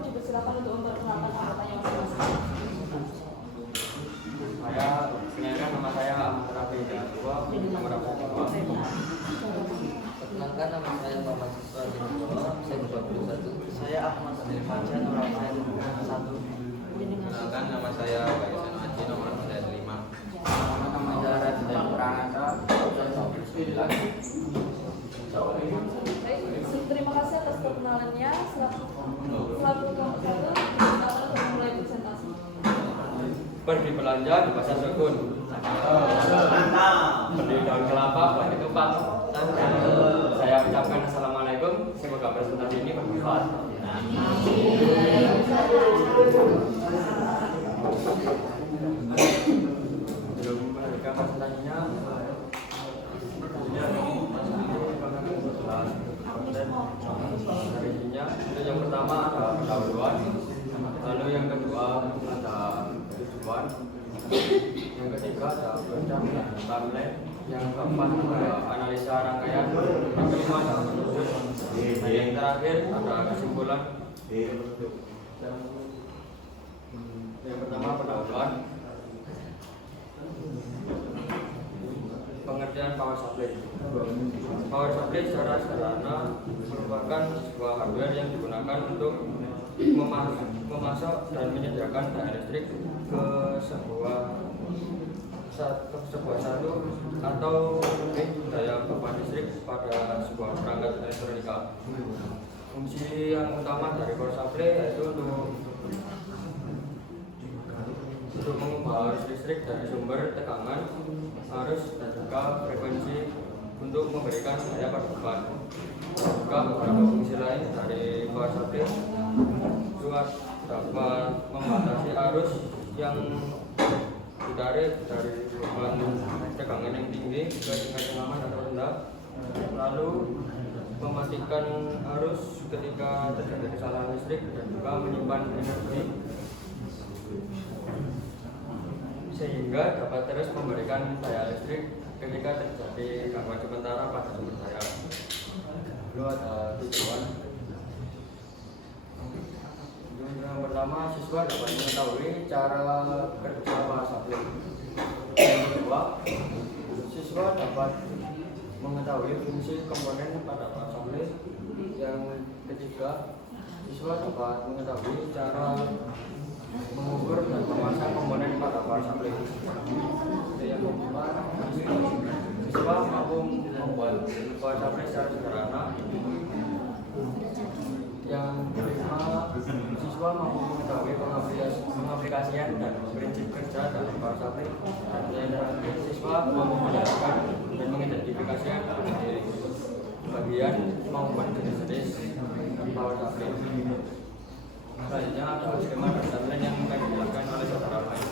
aku juga silakan untuk memperkenalkan anggotanya masing-masing. Perkenalkan nama saya Ahmad Rafi Jawa, nomor absen 2. Perkenalkan nama saya Muhammad Siswa Dinegoro, saya 21. Saya Ahmad Sadil Fajar, nomor saya 1. Perkenalkan nama saya Baisan Haji, nomor absen 5. Nama saya Raditya Pranata, Baik, terima kasih atas perkenalannya. Selaku kelompok 1, silakan untuk memulai presentasi. Pergi belanja di pasar Sekun. Beli daun kelapa buat ketupat. Saya ucapkan assalamualaikum. Semoga presentasi ini bermanfaat. Belum memberikan presentasinya. Yang pertama ada pendahuluan, lalu yang kedua ada tujuan, yang ketiga ada timeline, yang keempat ada analisa rangkaian, yang kelima ada penutup, dan yang terakhir ada kesimpulan. Yang pertama pendahuluan. Pengertian power supply. Power supply secara sederhana merupakan sebuah hardware yang digunakan untuk memasok dan menyediakan daya listrik ke sebuah satu atau lebih daya beban listrik pada sebuah perangkat elektronika. Fungsi yang utama dari power supply yaitu untuk mengubah arus listrik dari sumber tegangan, arus, dan juga frekuensi untuk memberikan daya pada beban. Juga beberapa fungsi lain dari power supply juga dapat membatasi arus yang ditarik dari beban tegangan yang tinggi ke tingkat yang aman atau rendah, lalu mematikan arus ketika terjadi kesalahan listrik dan juga menyimpan energi sehingga dapat terus memberikan daya listrik ketika terjadi gangguan sementara pada sumber daya. Lalu ada tujuan. Yang pertama, siswa dapat mengetahui cara kerja power supply. Yang kedua, siswa dapat mengetahui fungsi komponen pada power supply. Yang ketiga, siswa dapat mengetahui cara mengukur dan memasang komponen pada power supply. Yang keempat, siswa mampu membuat power supply secara sederhana. Yang kelima, siswa mampu mengetahui pengaplikasian dan prinsip kerja dalam power supply. Dan yang terakhir, siswa mampu menjelaskan dan mengidentifikasi bagian maupun jenis-jenis power supply. Selanjutnya ada skema dan timeline yang akan dijelaskan oleh saudara lain.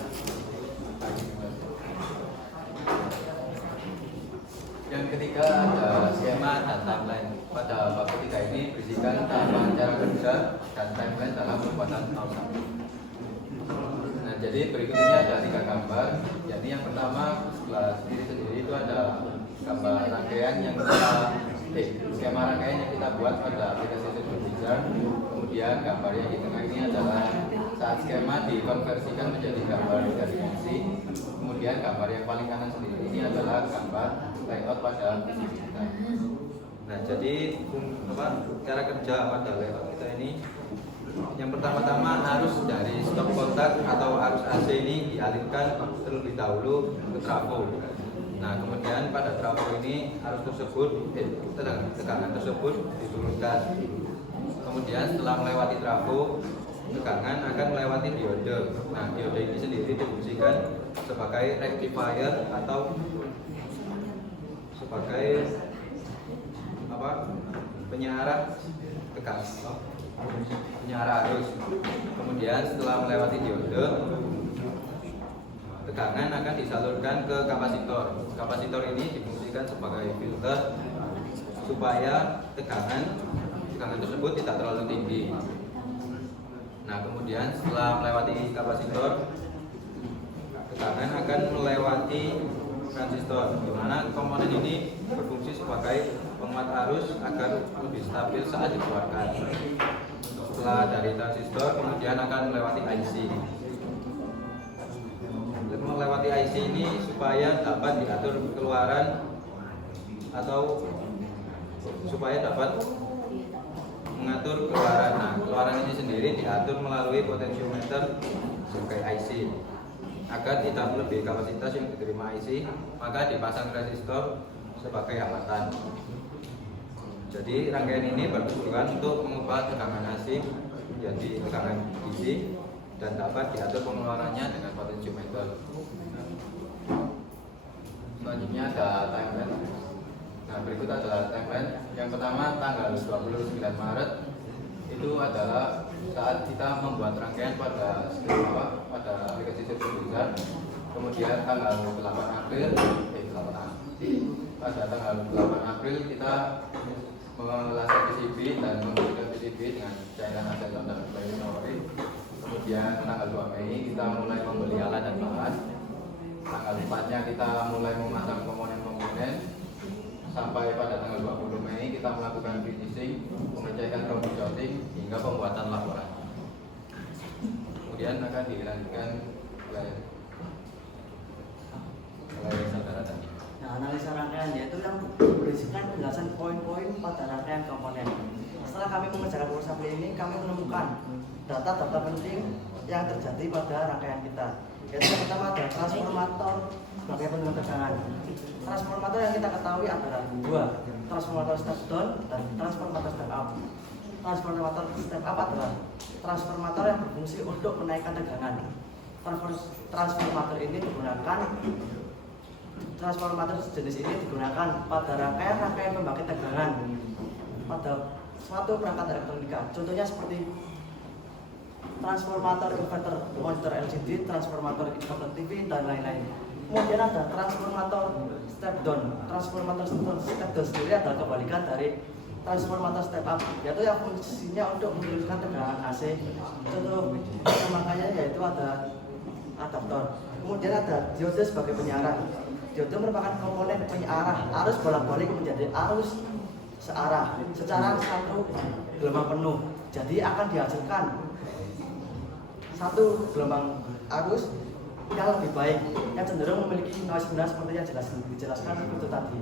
Yang ketiga ada skema dan timeline. Pada bab ketiga ini berisikan tahapan cara kerja dan timeline dalam pembuatan power supply. Nah, jadi berikut ini ada 3 gambar. Jadi yang pertama sebelah sendiri itu ada gambar rangkaian yang skema rangkaian yang kita buat pada aplikasi System Wizard. Kemudian gambar yang di tengah ini adalah saat skema dikonversikan menjadi gambar 3 dimensi. Kemudian gambar yang paling kanan sendiri ini adalah gambar layout pada PC kita. Nah, jadi cara kerja pada layout kita ini, yang pertama-tama arus dari stop kontak atau arus AC ini dialihkan terlebih dahulu ke trafo. Nah, kemudian pada trafo ini arus tersebut, tegangan tersebut diturunkan. Kemudian setelah melewati trafo, tegangan akan melewati diode. Nah, diode ini sendiri difungsikan sebagai rectifier atau sebagai penyearah tegangan, penyearah arus. Kemudian setelah melewati diode, tegangan akan disalurkan ke kapasitor. Kapasitor ini difungsikan sebagai filter supaya tegangan tersebut tidak terlalu tinggi. Nah, kemudian setelah melewati kapasitor, tegangan akan melewati transistor, di mana komponen ini berfungsi sebagai penguat arus agar lebih stabil saat dikeluarkan. Setelah dari transistor kemudian akan melewati IC. Melewati IC ini supaya dapat diatur keluaran atau supaya dapat mengatur keluaran. Nah, keluaran ini sendiri diatur melalui potensiometer sebagai IC. Agar tidak melebihi kapasitas yang diterima IC, maka dipasang resistor sebagai hambatan. Jadi rangkaian ini bertujuan untuk mengubah tegangan AC menjadi tegangan DC dan dapat diatur pengeluarannya dengan potensiometer. Selanjutnya ada timeline. Nah, berikut adalah timeline. Yang pertama tanggal 29 Maret itu adalah saat kita membuat rangkaian pada aplikasi Sirkuit. Kemudian tanggal 8 April pada tanggal 8 April kita melaser PCB dan membuat PCB dengan cairan aseton dan polymer. Kemudian tanggal 2 Mei kita mulai membeli alat dan bahan. Tanggal 4-nya kita mulai memasang komponen-komponen. Sampai pada tanggal 20 Mei kita melakukan finishing, pengecekan troubleshooting hingga pembuatan laporan. Kemudian akan dilanjutkan oleh saudara tadi. Nah, analisa rangkaian yaitu yang berisikan penjelasan poin-poin pada rangkaian komponen. Setelah kami mengerjakan workshop ini, kami menemukan data-data penting yang terjadi pada rangkaian kita. Yaitu yang pertama adalah transformator sebagai penentu tegangan. Transformator yang kita ketahui adalah dua, transformator step down dan transformator step up. Transformator step up adalah transformator yang berfungsi untuk menaikkan tegangan. Transformator jenis ini digunakan pada rangkaian pembangkit tegangan pada suatu perangkat elektronika. Contohnya seperti transformator inverter monitor LCD, transformator inverter TV dan lain-lain. Kemudian ada transformator step down. Transformator step down sendiri adalah kebalikan dari transformator step up, yaitu yang fungsinya untuk menurunkan tegangan AC. Contoh pemakaiannya yaitu ada adaptor. Kemudian ada diode sebagai penyiaran. Diode merupakan komponen penyiarah arus bolak-balik menjadi arus searah secara satu gelombang penuh. Jadi akan dihasilkan satu gelombang arus yang lebih baik, yang cenderung memiliki noise benda seperti yang dijelaskan itu tadi.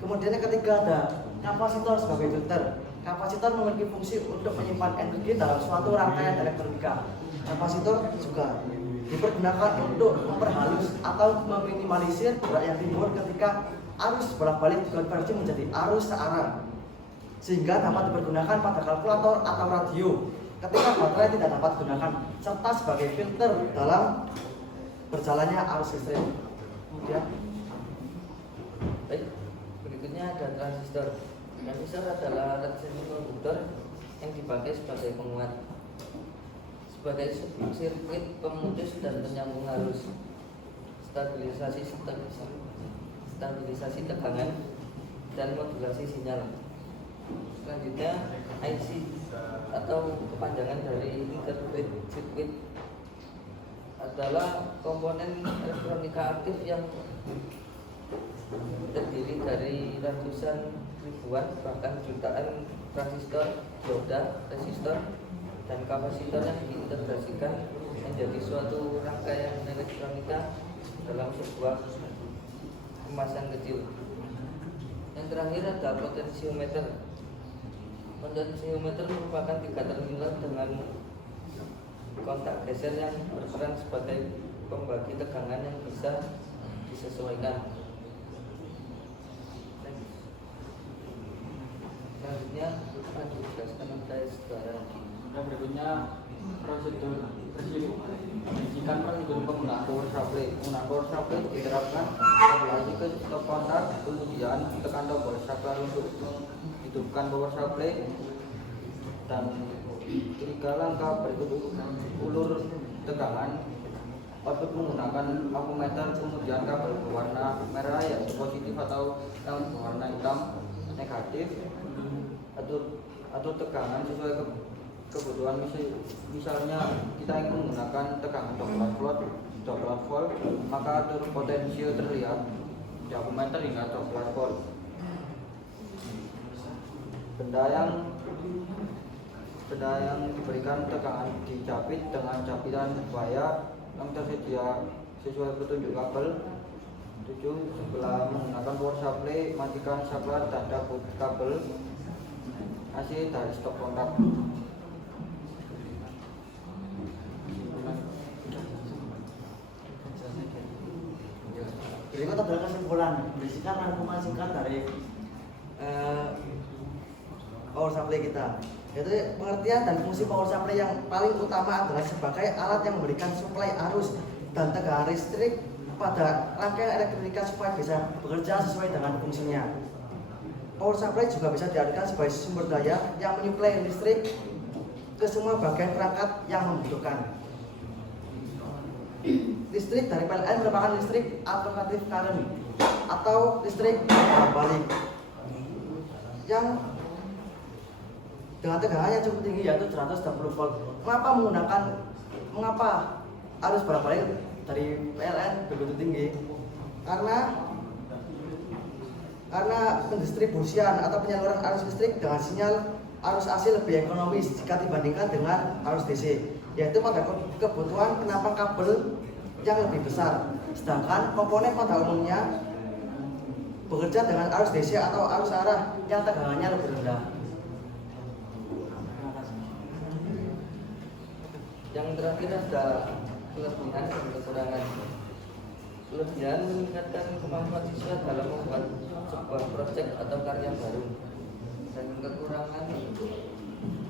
Kemudian yang ketiga ada kapasitor sebagai filter. Kapasitor memiliki fungsi untuk menyimpan energi dalam suatu rangkaian elektronika. Kapasitor juga dipergunakan untuk memperhalus atau meminimalisir gerak yang timbul ketika arus bolak-balik dikonversi menjadi arus searah, sehingga dapat dipergunakan pada kalkulator atau radio ketika baterai tidak dapat digunakan, serta sebagai filter dalam berjalannya arus listrik. Kemudian, baik, berikutnya ada transistor. Transistor adalah alat semikonduktor yang dipakai sebagai penguat, sebagai sirkuit pemutus dan penyambung arus, stabilisasi tegangan, dan modulasi sinyal. Selanjutnya IC atau kepanjangan dari integrated circuit adalah komponen elektronika aktif yang terdiri dari ratusan ribuan bahkan jutaan transistor, dioda, resistor, dan kapasitor yang diintegrasikan menjadi suatu rangkaian elektronika dalam sebuah kemasan kecil. Yang terakhir ada potensiometer. Potensiometer merupakan 3 terminal dengan kontak geser yang berperan sebagai pembagi tegangan yang bisa disesuaikan. Selanjutnya akan dijelaskan oleh saudara. Dan berikutnya prosedur bisikan prosedur penggunaan power supply. Penggunaan power supply diterapkan aplikasi ke stop kontak, kemudian tekan tombol saklar untuk menghidupkan power supply, dan 3 langkah berikut ulur tegangan. Output menggunakan ampermeter, kemudian kabel berwarna merah yaitu positif atau yang berwarna hitam negatif. Atur tegangan sesuai kebutuhan. Misalnya kita ingin menggunakan tegangan 12 volt, maka atur potensio terlihat di ampermeter hingga 12 volt. Benda yang benda yang diberikan tegangan dicapit dengan capitan wayar yang tersedia sesuai petunjuk kabel. 7. Setelah menggunakan power supply, matikan saklar tanda kabel AC dari stop kontak. Berikut adalah kesimpulan berisikan rangkuman singkat dari power supply kita. Yaitu pengertian dan fungsi power supply yang paling utama adalah sebagai alat yang memberikan suplai arus dan tegangan listrik pada rangkaian elektronika supaya bisa bekerja sesuai dengan fungsinya. Power supply juga bisa diartikan sebagai sumber daya yang menyuplai listrik ke semua bagian perangkat yang membutuhkan. Listrik dari PLN merupakan listrik alternatif current atau listrik balik yang dengan tegangan yang cukup tinggi yaitu 120 volt. Mengapa arus bolak-balik dari PLN begitu tinggi? Karena pendistribusian atau penyaluran arus listrik dengan sinyal arus AC lebih ekonomis jika dibandingkan dengan arus DC, yaitu pada kebutuhan penampang kabel yang lebih besar. Sedangkan komponen pada umumnya bekerja dengan arus DC atau arus arah yang tegangannya lebih rendah. Yang terakhir ada kelebihan dan kekurangan. Kelebihan meningkatkan kemampuan siswa dalam membuat sebuah proyek atau karya baru. Dan kekurangan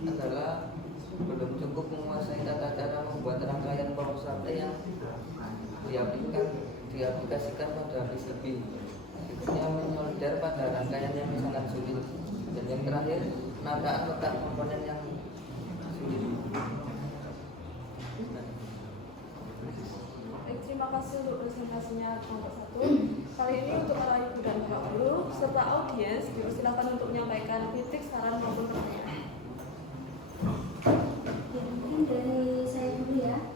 adalah belum cukup menguasai tata cara membuat rangkaian power supply yang diaplikasikan pada PCB. Berikutnya menyolder pada rangkaian yang sangat sulit. Dan yang terakhir, penataan letak komponen yang sulit. Terima kasih untuk presentasinya kelompok 1. Kali ini untuk para ibu dan bapak guru serta audiens dipersilakan untuk menyampaikan kritik, saran maupun pertanyaan. Ya, mungkin dari saya dulu ya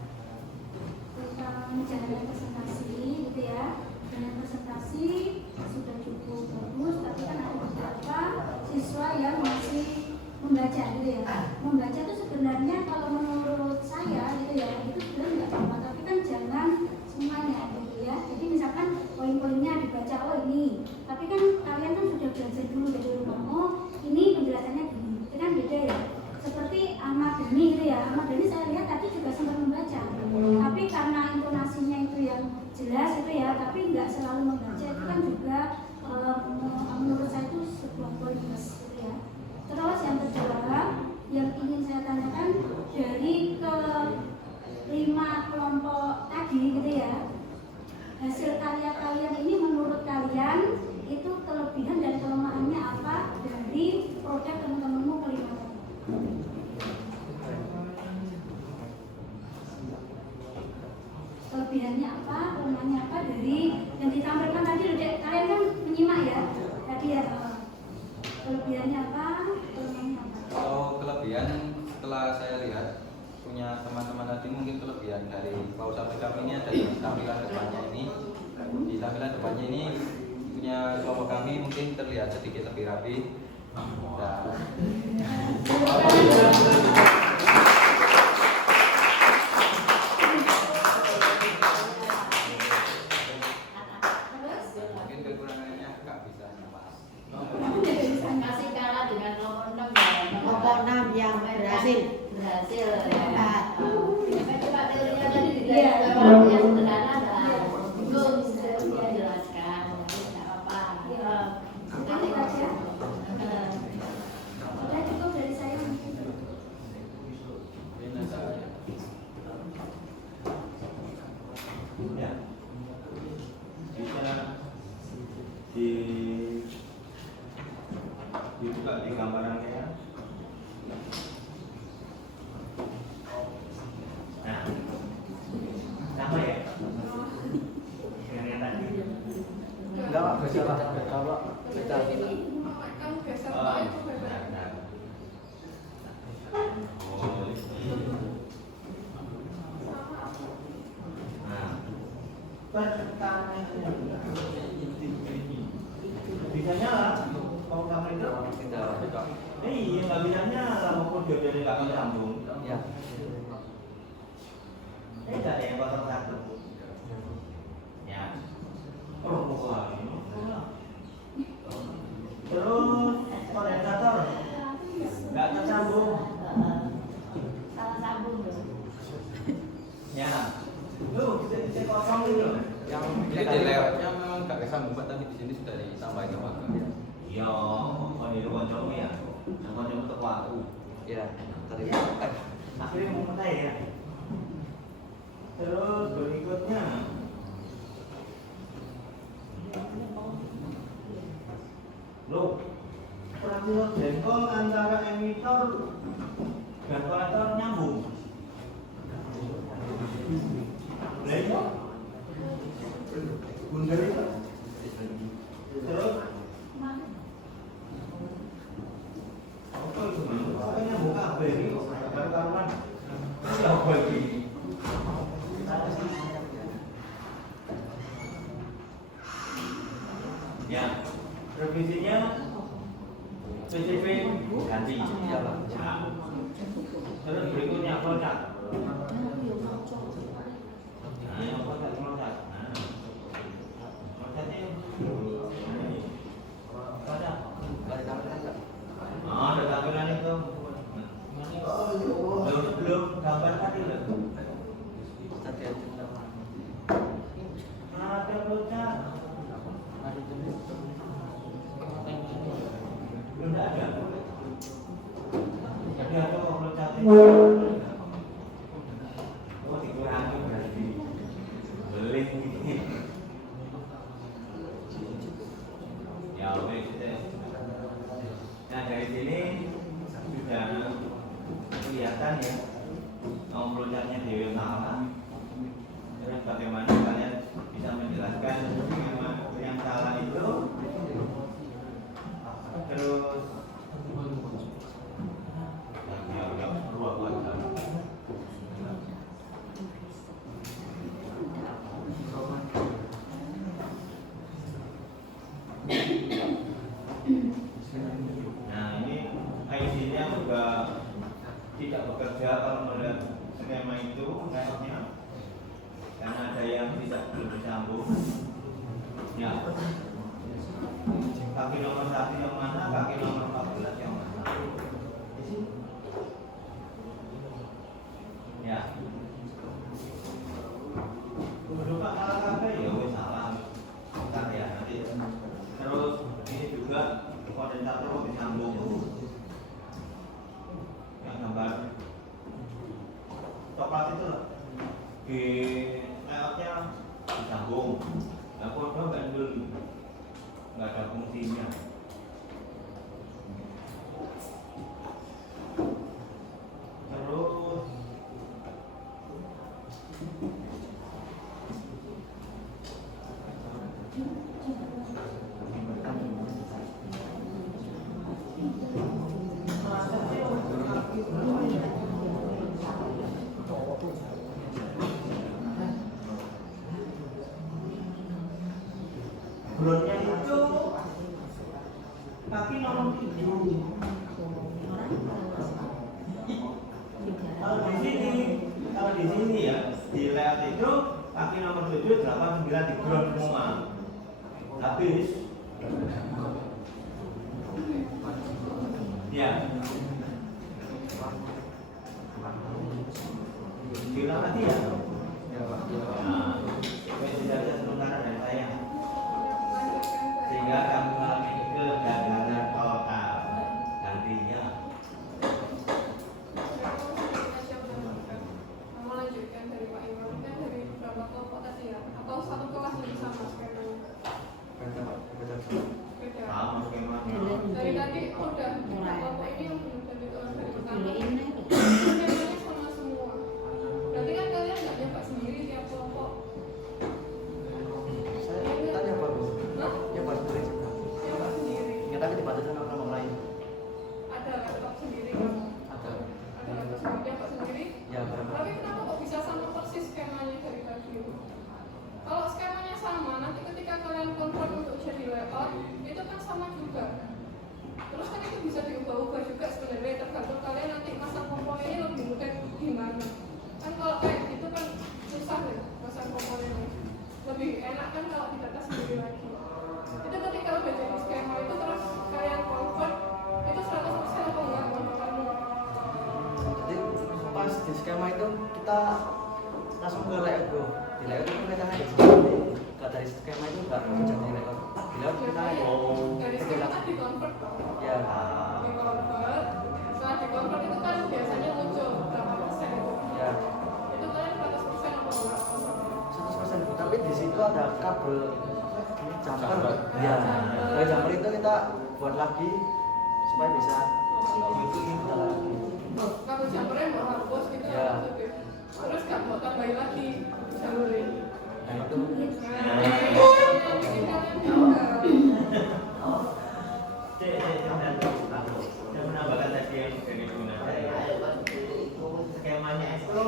tentang jalannya presentasi gitu ya. Jalannya presentasi sudah cukup bagus, tapi kan ada beberapa siswa yang masih membaca gitu ya. Membaca itu sebenarnya kalau menurut saya gitu ya, itu sebenarnya nggak apa-apa, tapi kan jangan semuanya gitu ya. Jadi misalkan poin-poinnya dibaca, oh ini, tapi kan kalian kan sudah belajar dulu dari rumah, oh ini penjelasannya gini, itu kan beda ya. Seperti Ahmad Dhani gitu ya, Ahmad Dhani saya lihat tadi juga sempat membaca, tapi karena intonasinya itu yang jelas itu ya, tapi nggak selalu membaca, itu kan juga menurut saya itu sebuah poin plus gitu ya. Terus yang kedua yang ingin saya tanyakan, dari ke 5 kelompok tadi gitu ya, hasil karya kalian ini menurut kalian itu kelebihan dan kelemahannya apa dari produk teman-temanmu kelima tadi? Kelebihannya apa, kelemahannya apa dari yang ditampilkan tadi? Kalian kan menyimak ya tadi ya, kelebihannya apa, kelemahannya apa? Kalau kelebihan setelah saya lihat punya teman-teman tadi, mungkin kelebihan dari power supply kami ini ada di tampilan depannya ini. Di tampilan depannya ini punya kelompok kami mungkin terlihat sedikit lebih rapi. Mungkin kekurangannya nggak bisa nafas. Masih kalah dengan kelompok 6 ya. Kelompok 6 yang berhasil. Coba teorinya tadi yang sederhana belum bisa dijelaskan, tidak apa-apa. Sekali aja. Udah cukup dari saya mungkin. Ya, bisa dibuka di gambarannya. Nah, sama ya? Dengan yang tadi. Enggak, Pak, beda Pak. Beda, Pak. Beda. Benar. Oh. Nah, pertanyaannya bisa nyala kalau kamera itu? Tidak. Iya, nggak bisa nyala maupun dia nggak bisa Ya. Ini nggak ada yang 01. Ya. Oh, wah, ini. Terus kondensator nggak tersambung. Salah sambung loh. Ya. Tuh, kita kosong itu. Yang ini di layoutnya memang nggak kesambung Pak, tapi di sini sudah ditambahin tenaga. Iya, kok di koncomu ya. Yang koncomu teko aku. Ya. Tadi. Akhirnya mau mulai ya. Terus berikutnya loh, transistor jengkol antara emitor dan kolektor nyambung. Lah iya. Bundar itu. Terus apa itu? Pokoknya nyambung kabel ini kok karuan. Ya apa iki? Ya, revisinya PCB ganti. Ya, Pak. Ya. Terus berikutnya flowchart. Nah, yang flowchart. Flowchart ini. Flowchart. Ada tampilan nggak? Ah, ada tampilan itu. Belum gambar tadi loh. Tadi aja. Ada flowchart. Belum ada. Jadi ada flowchartnya. Oh, dikurangi berarti. Beli ini. Ya, oke kita. Nah, dari sini sudah kelihatan ya flowchartnya Dewi Mala. Terus bagaimana kalian bisa menjelaskan yang salah itu? Terus nah ini IC-nya juga tidak bekerja kalau melihat skema itu kayaknya karena ada yang belum disambung. Ya. Kaki nomor 1 yang mana, kaki nomor 14 yang mana. Ya. Udah Pak salah kabeh ya wis salah. Bentar ya nanti. Terus ini juga kondensator disambung. Yang gambar coklat itu loh. Di layoutnya disambung. Nah, kode bandul nggak ada fungsinya. Terus groundnya itu kaki nomor 7. Kalau di sini ya di layout itu kaki nomor 7, 8, 9 di ground semua. Habis. Ya. Bilang lagi ya. Ya, Pak. Nah, tidak ada sementara dari saya. Sehingga kamu mengalami kegagalan total nantinya. Melanjutkan dari Pak Iwan kan dari beberapa kelompok tadi ya, atau satu kelas yang sama skemanya? Beda. Sama skemanya. Dari tadi udah kelompok ini yang belum dari pertama. Ini Skemanya sama semua. Berarti kan kalian nggak nyoba sendiri tiap kelompok. Saya tanya Pak Bu. Hah? Ya Pak sendiri juga. Nyoba sendiri. Ya tapi dibatasi sama kelompok lain. Ada laptop sendiri kan? Ada. Ada laptop sendiri, nyoba sendiri. Ya berapa? Tapi kenapa kok bisa sama persis skemanya dari tadi? Kalau skemanya sama, nanti ketika kalian konvert untuk jadi layout, itu kan sama juga. Terus kan itu bisa diubah-ubah juga sebenarnya, tergantung kalian nanti masang komponennya lebih mudah di skema itu kita langsung ke layout bro. Di layout itu kita hanya kalau dari skema itu nggak jadi layout. Di layout kita hanya Dari skema kan di-convert Pak. ya Di-convert. Setelah di-convert itu kan biasanya muncul berapa persen itu. ya Itu kalian 100% apa enggak? 100%. Tapi di situ ada kabel jumper. Jumper. Ya, dari jumper itu kita buat lagi supaya bisa itu kita lagi. Kabel jumpernya mau hapus gitu Ya. maksudnya. Terus nggak mau tambahin lagi jalurnya. Nah itu Saya menambahkan tadi yang dari Bunda saya. Skemanya itu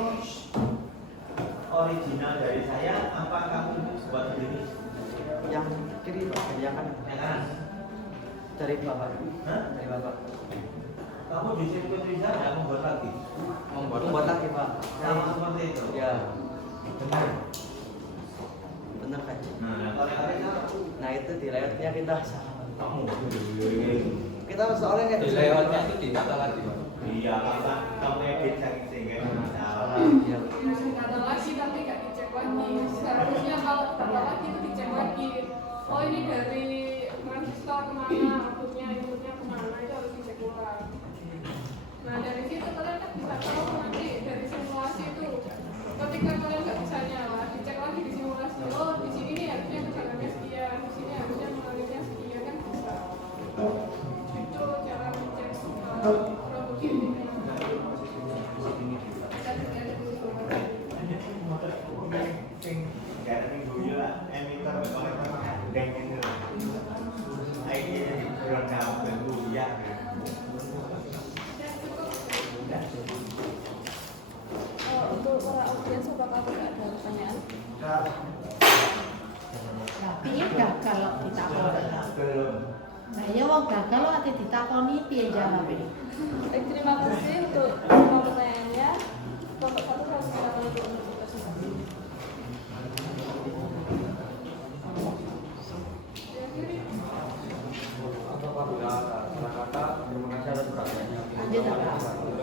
original dari saya. Apa kamu buat sendiri? yang kiri Pak, yang kanan. Yang kanan. Dari bapak. Hah? Dari bapak. Kamu di sirkuit Rizal nggak membuat lagi? Membuat lagi Pak. Sama seperti itu. Ya, Benar. benar Pak. Nah, kalau yang lain Nah itu di layoutnya kita kamu. kita soalnya nggak Di layoutnya itu ditata lagi Pak. Iya, maka kamu edit sehingga masalah. Iya. Data lagi tapi nggak dicek lagi. Seharusnya kalau data lagi itu dicek lagi. Oh ini dari transistor kemana, inputnya kemana itu harus dicek ulang. Nah dari situ kalian kan bisa tahu nanti dari simulasi itu. Ketika kalian nggak bisa nyala, dicek lagi di simulasi. Oh di sini nih harusnya tegangannya sekian, di sini harusnya mengalirnya sekian kan bisa. Itu cara ngecek produktivitas. Untuk para audiens, apakah tidak ada pertanyaan? Tapi ya gagal kok ditakoni. Nah ya wong gagal kok ate ditakoni piye jawabe? Baik, terima kasih untuk semua pertanyaannya. Kelompok satu saya silakan untuk presentasi. Untuk apabila kata terima kasih atas perhatiannya. Lanjut, Pak.